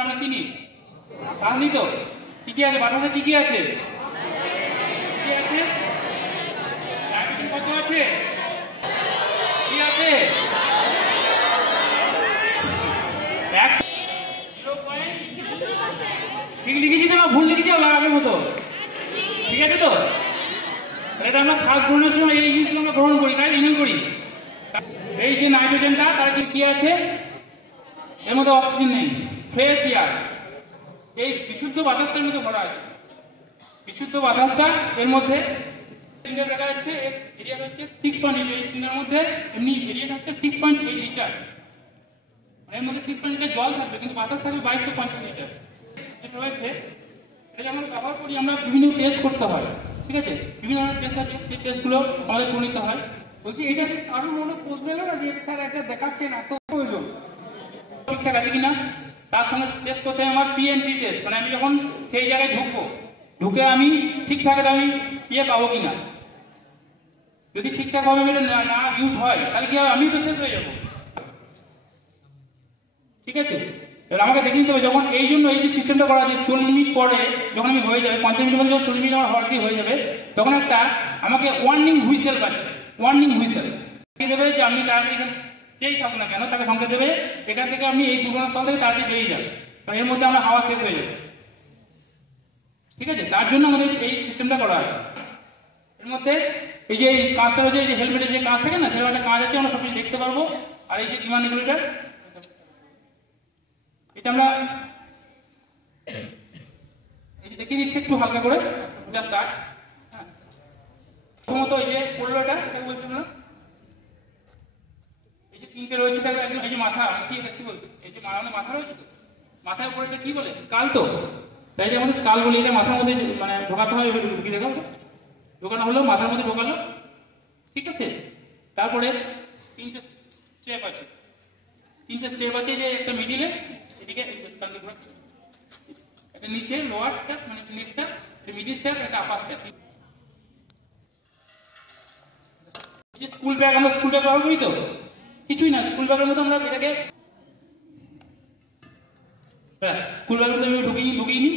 আমরা কিনি তাহলে তো কি কি আছে, বাতাসে কি কি আছে, কি আছে, নাইট্রোজেন কত আছে, কি আছে, ঠিক লিখেছি তো না ভুল লিখেছি আগের মতো? ঠিক আছে তো? এটা আমরা শ্বাস গ্রহণের সময় এই জিনিসগুলো আমরা গ্রহণ করি, তাই ইনহেল করি। এই যে নাইট্রোজেনটা তার কি আছে, এর মধ্যে অক্সিজেন নেই, ফ্রেশ এয়ার। এই বিশুদ্ধ বাতাসটার মধ্যে ভরা আছে। বিশুদ্ধ বাতাসটা এর মধ্যে দেখা যাচ্ছে, এরিয়া হচ্ছে 6.8, এই সিলিন্ডারের মধ্যে এমনি এরিয়াটা হচ্ছে 6.8 লিটার। এর মধ্যে 6.8 লিটার জল থাকবে, কিন্তু বাতাস থাকবে 2250 লিটার। যেটা রয়েছে এটা আমরা ব্যবহার করি, আমরা বিভিন্ন টেস্ট করতে হয়, ঠিক আছে, বিভিন্ন ধরনের টেস্ট আছে, সেই টেস্টগুলো আমাদের করে নিতে হয়। বলছি এটা আরো মনে প্রশ্ন এলো না যে স্যার একটা দেখাচ্ছেন এত প্রয়োজন, ঠিকঠাক আছে কিনা। তার সঙ্গে টেস্ট করতে আমার পিএনপি টেস্ট, মানে আমি যখন সেই জায়গায় ঢুকবো, ঢুকে আমি ঠিকঠাক আমি পাবো কিনা। যদি ঠিকঠাক ভাবে না ইউজ হয় তাহলে কি হবে, আমি তো শেষ হয়ে যাবো। ঠিক আছে, এবার আমাকে দেখে নিতে হবে। যখন এই জন্য এই যে সিস্টেমটা করা আছে, 40 মিনিট পরে যখন আমি হয়ে যাবে, 5 মিনিটের মধ্যে যখন 40 মিনিট আমার হওয়ার দিয়ে হয়ে যাবে, তখন একটা আমাকে ওয়ার্নিং হুইসেল বাজবে। ওয়ার্নিং হুইসেল দেবে যে আপনি তাড়াতাড়ি যেই থাকুন না কেন, তাকে সঙ্গে দেবে এখান থেকে আপনি এই দুর্ঘটনাস্থল থেকে তাড়াতাড়ি বেরিয়ে যাবে, কারণ এর মধ্যে আমরা হাওয়া শেষ হয়ে যাবে। ঠিক আছে, তার জন্য আমাদের এই সিস্টেমটা করা আছে। এর মধ্যে এই যে কাজটা হচ্ছে, এই যে হেলমেটের যে কাজ থাকে না, সেরকম একটা কাজ আছে, আমরা সবকিছু দেখতে পারবো। আর এই যে ডিমান্ড রেগুলেটর, এটা আমরা এই যে দেখিয়ে দিচ্ছি একটু হালকা করে, জাস্ট আট। হ্যাঁ, প্রথমত এই যে পড়লো এটা বলছিল না, এই যে তিনটে রয়েছে, এই যে মাথা কি বলছে, এই যে মাথা রয়েছে তো, মাথার উপরে এটা কি বলে, স্কাল তো, তাই যে আমাদের স্কাল বলি, এটা মাথার মধ্যে মানে ঢোকাতে হয়। ঢুকিয়ে দেখো, ঢোকানো হলো, মাথার মধ্যে ঢোকালো, ঠিক আছে। তারপরে তিনটে স্টেপ আছে, যে একটা মিডিলে, এদিকে একটা নিচে লোয়ার স্টেপ, মানে নেক্সটটা মিডিল স্টেপ, একটা আপার স্টেপ। স্কুল ব্যাগ, আমরা স্কুল ব্যাগ ব্যবহার করি তো, কিছুই না, স্কুল ব্যাগের মধ্যে আমরা এটাকে স্কুল ব্যাগের মধ্যে ঢুকিয়ে নিই।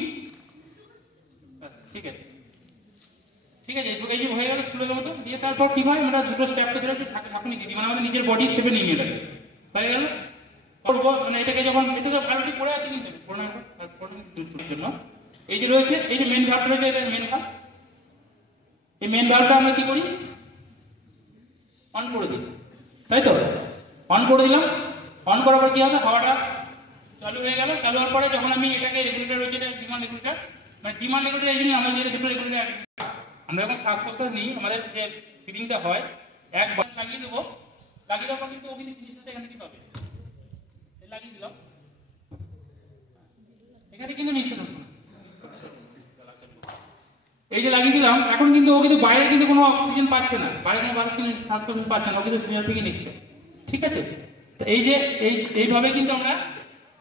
ঠিক আছে, ঠিক আছে, এই যে হয়ে গেল স্কুল ব্যাগের মতো দিয়ে। তারপর কি হয়, আমরা দুটো স্টেপকে ধরে একটু ঝাঁকুনি দিই, মানে আমাদের নিজের বডি শেপে নিয়ে নিয়ে লাগে, হয়ে গেল। করবো মানে এটাকে যখন এটাকে আলটি পড়ে আছে কিন্তু জন্য এই যে রয়েছে, এই যে মেন ভার্ব রয়েছে, এটা মেন ভার্ব। এই মেন ভার্বটা আমরা কি করি, অন করে দিই, তাই তো। অন করে দিলাম, অন করার পর কি হবে, হাওয়াটা চালু হয়ে গেল। চালু হওয়ার পরে যখন আমি এটাকে রেগুলেটর রয়েছে, এটা ডিমান্ড রেগুলেটর, মানে ডিমান্ড রেগুলেটর এই জন্য আমরা যে দুটো রেগুলেটর, আমরা যখন শ্বাস প্রশ্বাস নিই, আমাদের যে ব্রিদিংটা হয়, একবার লাগিয়ে দেবো, লাগিয়ে দেওয়ার পর কিন্তু ও কিন্তু জিনিসটা এখান থেকে পাবে, লাগিয়ে দিলাম, এখানে কিন্তু নিশ্চিত হতো না। এই যে লাগিয়ে দিলাম, এখন কিন্তু ও কিন্তু বাইরে কিন্তু কোনো অক্সিজেন পাচ্ছে না, বাইরে কোনো বাতাস কিন্তু শ্বাস প্রশ্বাস পাচ্ছে না, ও কিন্তু সিনিয়র থেকে নিচ্ছে। ঠিক আছে, এই যে এইভাবে কিন্তু আমরা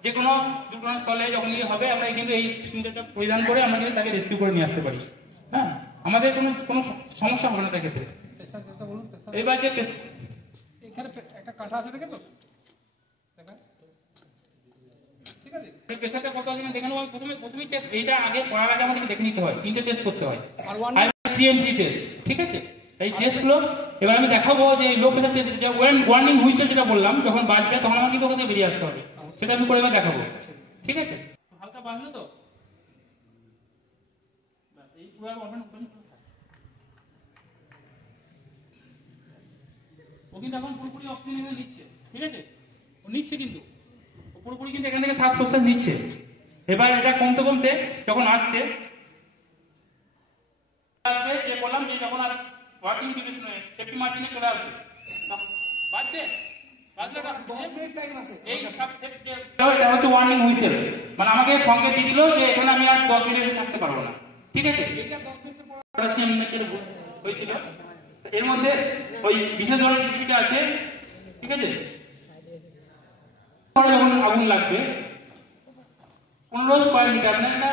যে কোনো দুর্ঘটনাস্থলে যখন ইয়ে হবে, আমরা কিন্তু এই সিলিন্ডারটা পরিধান করে আমরা কিন্তু তাকে রেস্কিউ করে নিয়ে আসতে পারি। হ্যাঁ, আমাদের কোনো সমস্যা হবে না তার ক্ষেত্রে। এবার যে এখানে একটা কাঁটা আছে, দেখেছো? প্রেসারটা কত আছে দেখে নেবো। প্রথমেই টেস্ট, এইটা আগে করার আগে আমাদেরকে দেখে নিতে হয়, তিনটে টেস্ট করতে হয়, আর পিএমসি টেস্ট। ঠিক আছে, এই টেস্টগুলো এবার আমি দেখাবো যে লো প্রেসার টেস্ট, যে ওয়ার্নিং হুইসেল যেটা বললাম, যখন বাজবে তখন আমাকে কিন্তু ওখান থেকে বেরিয়ে আসতে হবে, সেটা আমি করে এবার দেখাবো। ঠিক আছে, হালকা বাজলো তো, এই পুরো ও কিন্তু এখন পুরোপুরি অক্সিজেন নিচ্ছে। ঠিক আছে, ও নিচ্ছে কিন্তু পুরোপুরি কিন্তু এখান থেকে শ্বাস প্রশ্বাস নিচ্ছে। এবার এটা কমতে কমতে যখন আসছে, যে বললাম যে যখন আর ওয়ার্কিং সেফটি মার্জিনে চলে আসবে, বাজছে, এটা হচ্ছে ওয়ার্নিং হুইসেল, মানে আমাকে সঙ্গে দিয়ে দিল যে এখানে আমি আর 10 মিনিট থাকতে পারবো না। ঠিক আছে, হয়েছিল এর মধ্যে ওই বিশেষ ধরনের রেসিপিটা আছে। ঠিক আছে, যখন আগুন লাগবে 15 স্কয়ার মিটার, মানে